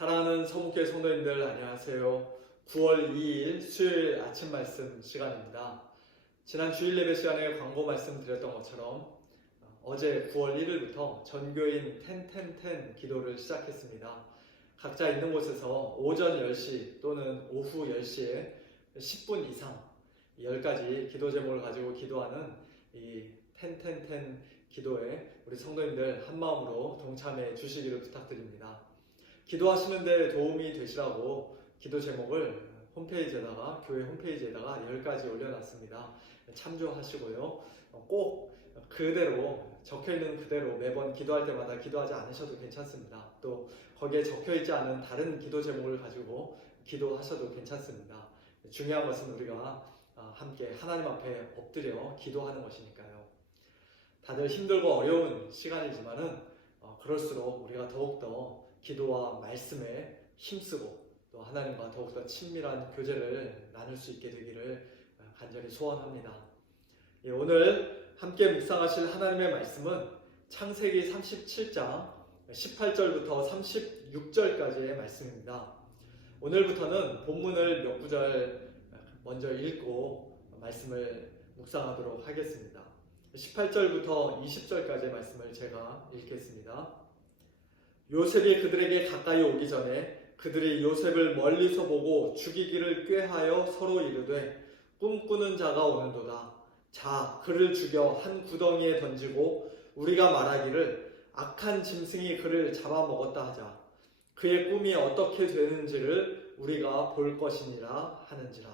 사랑하는 서목교회 성도님들 안녕하세요. 9월 2일 수요일 아침 말씀 시간입니다. 지난 주일 예배 시간에 광고 말씀드렸던 것처럼 어제 9월 1일부터 전교인 10-10-10 기도를 시작했습니다. 각자 있는 곳에서 오전 10시 또는 오후 10시에 10분 이상 10가지 기도 제목을 가지고 기도하는 이 10-10-10 기도에 우리 성도님들 한마음으로 동참해 주시기를 부탁드립니다. 기도하시는데 도움이 되시라고 기도 제목을 홈페이지에다가 교회 홈페이지에다가 10가지 올려놨습니다. 참조하시고요. 꼭 그대로 적혀있는 그대로 매번 기도할 때마다 기도하지 않으셔도 괜찮습니다. 또 거기에 적혀있지 않은 다른 기도 제목을 가지고 기도하셔도 괜찮습니다. 중요한 것은 우리가 함께 하나님 앞에 엎드려 기도하는 것이니까요. 다들 힘들고 어려운 시간이지만은 그럴수록 우리가 더욱더 기도와 말씀에 힘쓰고 또 하나님과 더욱더 친밀한 교제를 나눌 수 있게 되기를 간절히 소원합니다. 오늘 함께 묵상하실 하나님의 말씀은 창세기 37장 18절부터 36절까지의 말씀입니다. 오늘부터는 본문을 몇 구절 먼저 읽고 말씀을 묵상하도록 하겠습니다. 18절부터 20절까지의 말씀을 제가 읽겠습니다. 요셉이 그들에게 가까이 오기 전에 그들이 요셉을 멀리서 보고 죽이기를 꾀하여 서로 이르되 꿈꾸는 자가 오는도다. 자, 그를 죽여 한 구덩이에 던지고 우리가 말하기를 악한 짐승이 그를 잡아먹었다 하자. 그의 꿈이 어떻게 되는지를 우리가 볼 것이니라 하는지라.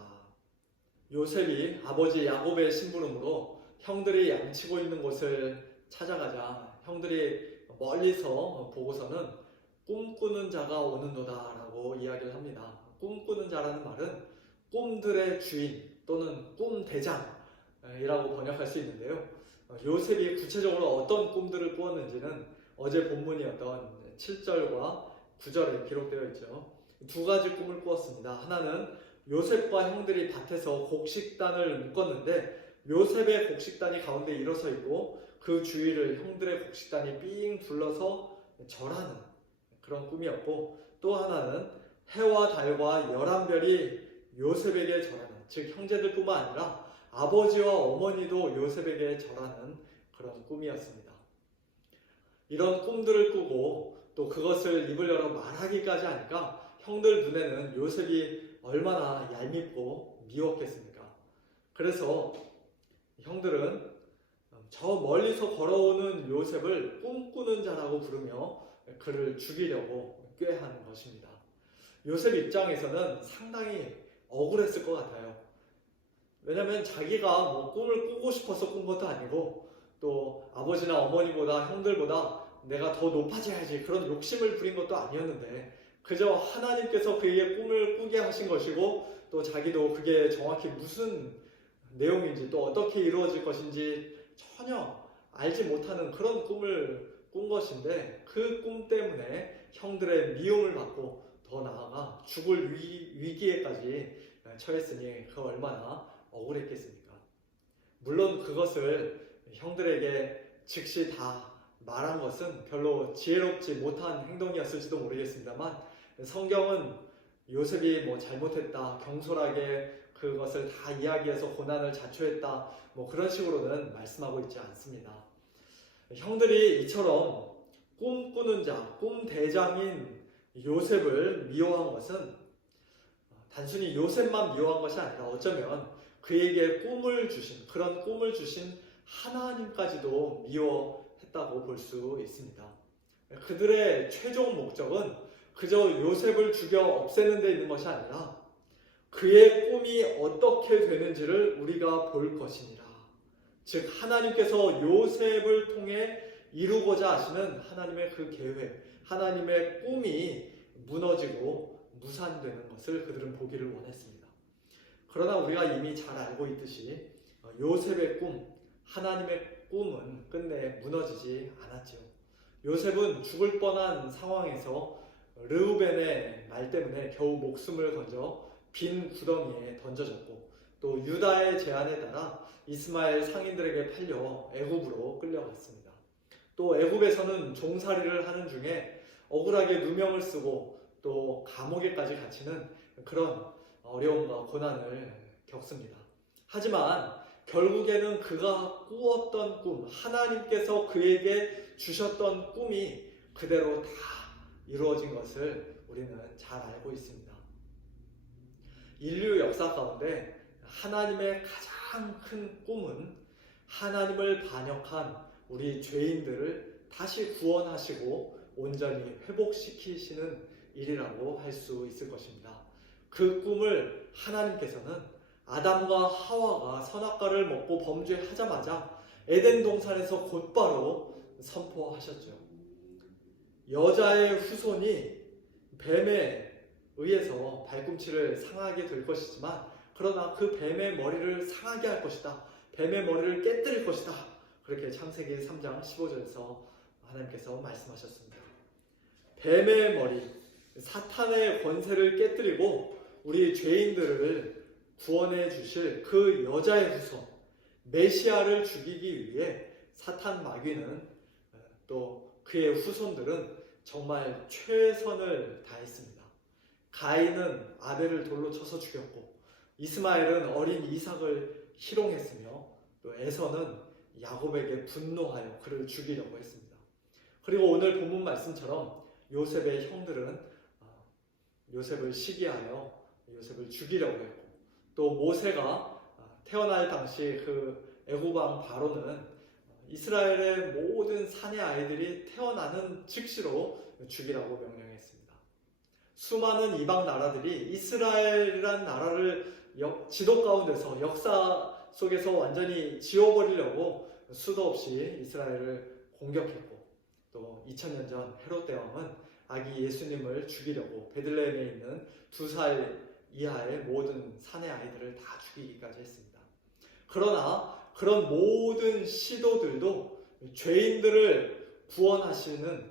요셉이 아버지 야곱의 심부름으로 형들이 양치고 있는 곳을 찾아가자 형들이 멀리서 보고서는 꿈꾸는 자가 오는도다 라고 이야기를 합니다. 꿈꾸는 자라는 말은 꿈들의 주인 또는 꿈대장이라고 번역할 수 있는데요. 요셉이 구체적으로 어떤 꿈들을 꾸었는지는 어제 본문이었던 7절과 9절에 기록되어 있죠. 두 가지 꿈을 꾸었습니다. 하나는 요셉과 형들이 밭에서 곡식단을 묶었는데 요셉의 곡식단이 가운데 일어서 있고 그 주위를 형들의 곡식단이 삥 둘러서 절하는 그런 꿈이었고, 또 하나는 해와 달과 11별이 요셉에게 절하는, 즉 형제들뿐만 아니라 아버지와 어머니도 요셉에게 절하는 그런 꿈이었습니다. 이런 꿈들을 꾸고 또 그것을 입을 열어 말하기까지 하니까 형들 눈에는 요셉이 얼마나 얄밉고 미웠겠습니까? 그래서 형들은 저 멀리서 걸어오는 요셉을 꿈꾸는 자라고 부르며 그를 죽이려고 꾀하는 것입니다. 요셉 입장에서는 상당히 억울했을 것 같아요. 왜냐하면 자기가 꿈을 꾸고 싶어서 꾼 것도 아니고 또 아버지나 어머니보다 형들보다 내가 더 높아져야지 그런 욕심을 부린 것도 아니었는데 그저 하나님께서 그에게 꿈을 꾸게 하신 것이고 또 자기도 그게 정확히 무슨 내용인지 또 어떻게 이루어질 것인지 전혀 알지 못하는 그런 꿈을 꾼 것인데 그 꿈 때문에 형들의 미움을 받고 더 나아가 죽을 위기에까지 처했으니 그 얼마나 억울했겠습니까? 물론 그것을 형들에게 즉시 다 말한 것은 별로 지혜롭지 못한 행동이었을지도 모르겠습니다만 성경은 요셉이 잘못했다, 경솔하게 그것을 다 이야기해서 고난을 자초했다 그런 식으로는 말씀하고 있지 않습니다. 형들이 이처럼 꿈꾸는 자, 꿈대장인 요셉을 미워한 것은 단순히 요셉만 미워한 것이 아니라 어쩌면 그에게 그런 꿈을 주신 하나님까지도 미워했다고 볼 수 있습니다. 그들의 최종 목적은 그저 요셉을 죽여 없애는 데 있는 것이 아니라 그의 꿈이 어떻게 되는지를 우리가 볼 것이니라. 즉 하나님께서 요셉을 통해 이루고자 하시는 하나님의 그 계획, 하나님의 꿈이 무너지고 무산되는 것을 그들은 보기를 원했습니다. 그러나 우리가 이미 잘 알고 있듯이 요셉의 꿈, 하나님의 꿈은 끝내 무너지지 않았죠. 요셉은 죽을 뻔한 상황에서 르우벤의 말 때문에 겨우 목숨을 건져 빈 구덩이에 던져졌고 또 유다의 제안에 따라 이스마엘 상인들에게 팔려 애굽으로 끌려갔습니다. 또 애굽에서는 종살이를 하는 중에 억울하게 누명을 쓰고 또 감옥에까지 갇히는 그런 어려움과 고난을 겪습니다. 하지만 결국에는 그가 꾸었던 꿈, 하나님께서 그에게 주셨던 꿈이 그대로 다 이루어진 것을 우리는 잘 알고 있습니다. 인류 역사 가운데 하나님의 가장 큰 꿈은 하나님을 반역한 우리 죄인들을 다시 구원하시고 온전히 회복시키시는 일이라고 할 수 있을 것입니다. 그 꿈을 하나님께서는 아담과 하와가 선악과를 먹고 범죄하자마자 에덴 동산에서 곧바로 선포하셨죠. 여자의 후손이 뱀에 의해서 발꿈치를 상하게 될 것이지만 그러나 그 뱀의 머리를 상하게 할 것이다. 뱀의 머리를 깨뜨릴 것이다. 그렇게 창세기 3장 15절에서 하나님께서 말씀하셨습니다. 뱀의 머리, 사탄의 권세를 깨뜨리고 우리 죄인들을 구원해 주실 그 여자의 후손, 메시아를 죽이기 위해 사탄 마귀는 또 그의 후손들은 정말 최선을 다했습니다. 가인은 아벨을 돌로 쳐서 죽였고 이스마엘은 어린 이삭을 희롱했으며 또 에서는 야곱에게 분노하여 그를 죽이려고 했습니다. 그리고 오늘 본문 말씀처럼 요셉의 형들은 요셉을 시기하여 요셉을 죽이려고 했고 또 모세가 태어날 당시 그 애굽 왕 바로는 이스라엘의 모든 사내 아이들이 태어나는 즉시로 죽이라고 명령했습니다. 수많은 이방 나라들이 이스라엘이란 나라를 지도 가운데서 역사 속에서 완전히 지워버리려고 수도 없이 이스라엘을 공격했고 또 2000년 전 헤롯 대왕은 아기 예수님을 죽이려고 베들레헴에 있는 2살 이하의 모든 사내 아이들을 다 죽이기까지 했습니다. 그러나 그런 모든 시도들도 죄인들을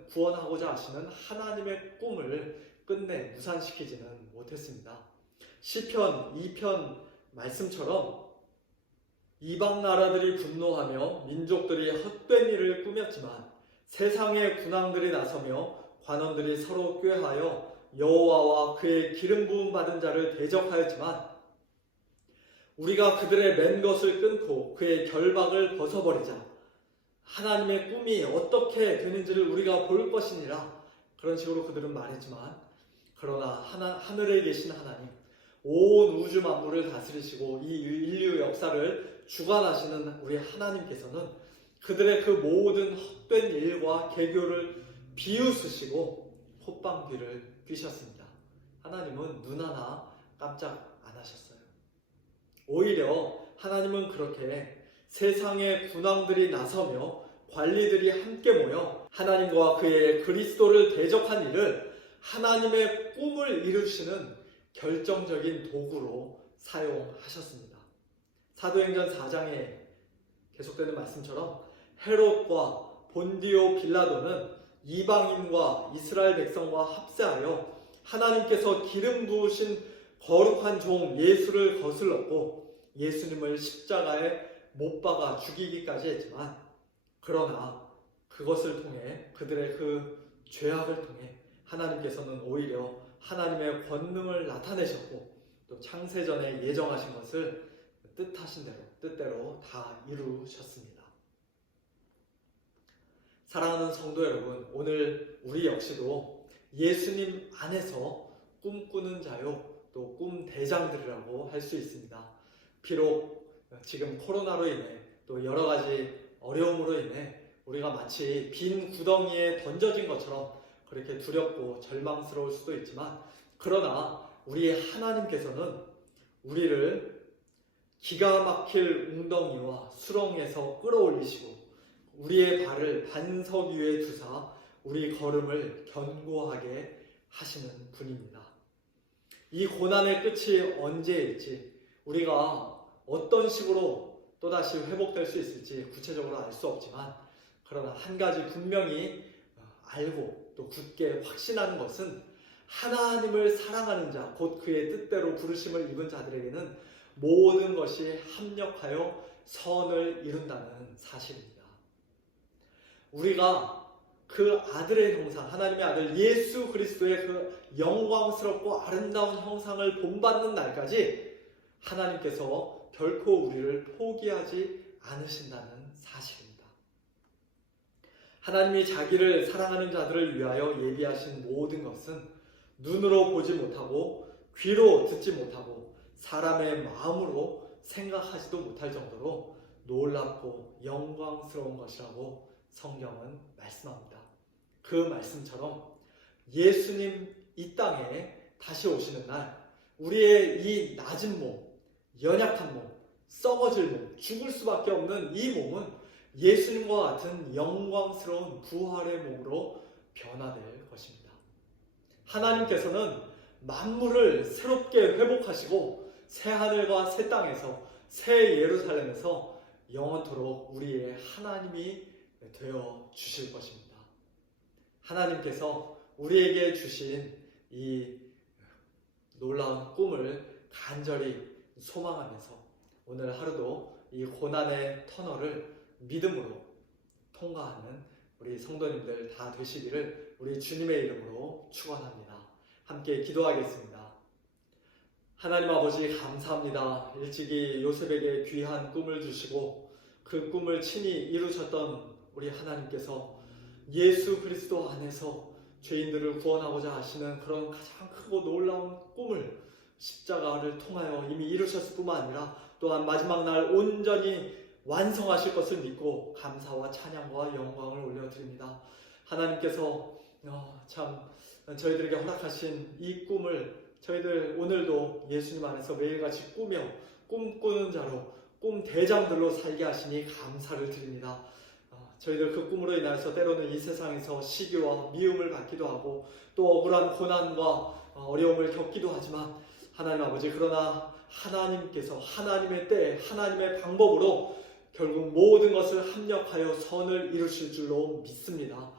구원하고자 하시는 하나님의 꿈을 끝내 무산시키지는 못했습니다. 시편 2편 말씀처럼 이방 나라들이 분노하며 민족들이 헛된 일을 꾸몄지만 세상의 군왕들이 나서며 관원들이 서로 꾀하여 여호와와 그의 기름 부음 받은 자를 대적하였지만 우리가 그들의 맨 것을 끊고 그의 결박을 벗어버리자 하나님의 꿈이 어떻게 되는지를 우리가 볼 것이니라. 그런 식으로 그들은 말했지만 그러나 하늘에 계신 하나님, 온 우주 만물을 다스리시고 이 인류 역사를 주관하시는 우리 하나님께서는 그들의 그 모든 헛된 일과 개교를 비웃으시고 콧방귀를 뀌셨습니다. 하나님은 눈 하나 깜짝 안 하셨어요. 오히려 하나님은 그렇게 세상의 군왕들이 나서며 관리들이 함께 모여 하나님과 그의 그리스도를 대적한 일을 하나님의 꿈을 이루시는 결정적인 도구로 사용하셨습니다. 사도행전 4장에 계속되는 말씀처럼 헤롯과 본디오 빌라도는 이방인과 이스라엘 백성과 합세하여 하나님께서 기름 부으신 거룩한 종 예수를 거슬렀고 예수님을 십자가에 못 박아 죽이기까지 했지만 그러나 그것을 통해 그들의 그 죄악을 통해 하나님께서는 오히려 하나님의 권능을 나타내셨고 또 창세전에 예정하신 것을 뜻하신 대로 뜻대로 다 이루셨습니다. 사랑하는 성도 여러분, 오늘 우리 역시도 예수님 안에서 꿈꾸는 자요 또 꿈 대장들이라고 할 수 있습니다. 비록 지금 코로나로 인해 또 여러 가지 어려움으로 인해 우리가 마치 빈 구덩이에 던져진 것처럼 그렇게 두렵고 절망스러울 수도 있지만 그러나 우리 하나님께서는 우리를 기가 막힐 웅덩이와 수렁에서 끌어올리시고 우리의 발을 반석 위에 두사 우리 걸음을 견고하게 하시는 분입니다. 이 고난의 끝이 언제일지 우리가 어떤 식으로 또다시 회복될 수 있을지 구체적으로 알 수 없지만 그러나 한 가지 분명히 알고 또 굳게 확신하는 것은 하나님을 사랑하는 자, 곧 그의 뜻대로 부르심을 입은 자들에게는 모든 것이 합력하여 선을 이룬다는 사실입니다. 우리가 그 아들의 형상, 하나님의 아들 예수 그리스도의 그 영광스럽고 아름다운 형상을 본받는 날까지 하나님께서 결코 우리를 포기하지 않으신다는 사실입니다. 하나님이 자기를 사랑하는 자들을 위하여 예비하신 모든 것은 눈으로 보지 못하고 귀로 듣지 못하고 사람의 마음으로 생각하지도 못할 정도로 놀랍고 영광스러운 것이라고 성경은 말씀합니다. 그 말씀처럼 예수님 이 땅에 다시 오시는 날 우리의 이 낮은 몸, 연약한 몸, 썩어질 몸, 죽을 수밖에 없는 이 몸은 예수님과 같은 영광스러운 부활의 몸으로 변화될 것입니다. 하나님께서는 만물을 새롭게 회복하시고 새 하늘과 새 땅에서 새 예루살렘에서 영원토록 우리의 하나님이 되어 주실 것입니다. 하나님께서 우리에게 주신 이 놀라운 꿈을 간절히 소망하면서 오늘 하루도 이 고난의 터널을 믿음으로 통과하는 우리 성도님들 다 되시기를 우리 주님의 이름으로 축원합니다. 함께 기도하겠습니다. 하나님 아버지 감사합니다. 일찍이 요셉에게 귀한 꿈을 주시고 그 꿈을 친히 이루셨던 우리 하나님께서 예수 그리스도 안에서 죄인들을 구원하고자 하시는 그런 가장 크고 놀라운 꿈을 십자가를 통하여 이미 이루셨을 뿐만 아니라 또한 마지막 날 온전히 완성하실 것을 믿고 감사와 찬양과 영광을 올려드립니다. 하나님께서 참 저희들에게 허락하신 이 꿈을 저희들 오늘도 예수님 안에서 매일같이 꾸며 꿈꾸는 자로 꿈 대장들로 살게 하시니 감사를 드립니다. 저희들 그 꿈으로 인해서 때로는 이 세상에서 시기와 미움을 받기도 하고 또 억울한 고난과 어려움을 겪기도 하지만 하나님 아버지 그러나 하나님께서 하나님의 때 하나님의 방법으로 결국 모든 것을 합력하여 선을 이루실 줄로 믿습니다.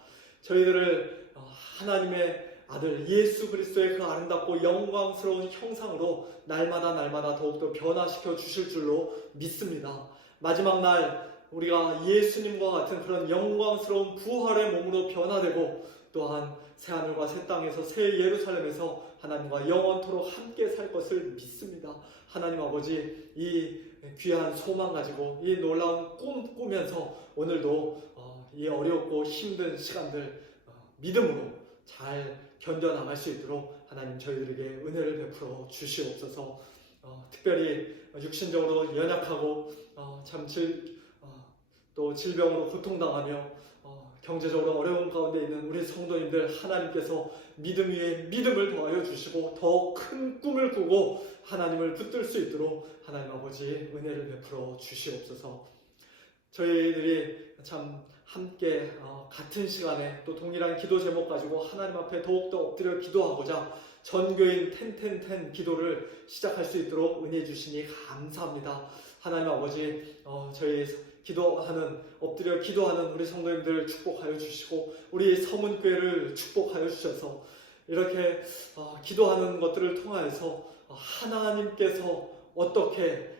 저희들을 하나님의 아들 예수 그리스도의 그 아름답고 영광스러운 형상으로 날마다 더욱더 변화시켜 주실 줄로 믿습니다. 마지막 날 우리가 예수님과 같은 그런 영광스러운 부활의 몸으로 변화되고 또한 새하늘과 새 땅에서 새 예루살렘에서 하나님과 영원토록 함께 살 것을 믿습니다. 하나님 아버지 이 귀한 소망 가지고 이 놀라운 꿈 꾸면서 오늘도 이 어렵고 힘든 시간들 믿음으로 잘 견뎌나갈 수 있도록 하나님 저희들에게 은혜를 베풀어 주시옵소서. 특별히 육신적으로 연약하고 또 질병으로 고통당하며 경제적으로 어려운 가운데 있는 우리 성도님들 하나님께서 믿음 위에 믿음을 더하여 주시고 더 큰 꿈을 꾸고 하나님을 붙들 수 있도록 하나님 아버지 은혜를 베풀어 주시옵소서. 저희들이 참 함께 같은 시간에 또 동일한 기도 제목 가지고 하나님 앞에 더욱더 엎드려 기도하고자 전교인 10 기도를 시작할 수 있도록 은혜 주시니 감사합니다. 하나님 아버지 저희 엎드려 기도하는 우리 성도님들 축복하여 주시고 우리 서문교회를 축복하여 주셔서 이렇게 기도하는 것들을 통하여서 하나님께서 어떻게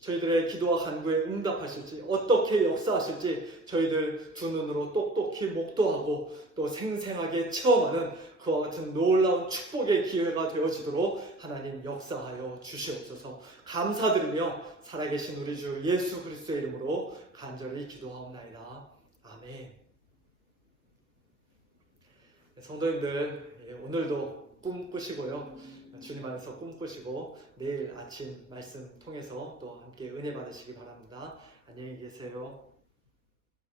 저희들의 기도와 간구에 응답하실지 어떻게 역사하실지 저희들 두 눈으로 똑똑히 목도하고 또 생생하게 체험하는 그와 같은 놀라운 축복의 기회가 되어지도록 하나님 역사하여 주시옵소서. 감사드리며 살아계신 우리 주 예수 그리스도의 이름으로 간절히 기도하옵나이다. 아멘. 성도님들 오늘도 꿈꾸시고요. 주님 안에서 꿈꾸시고 내일 아침 말씀 통해서 또 함께 은혜 받으시기 바랍니다. 안녕히 계세요.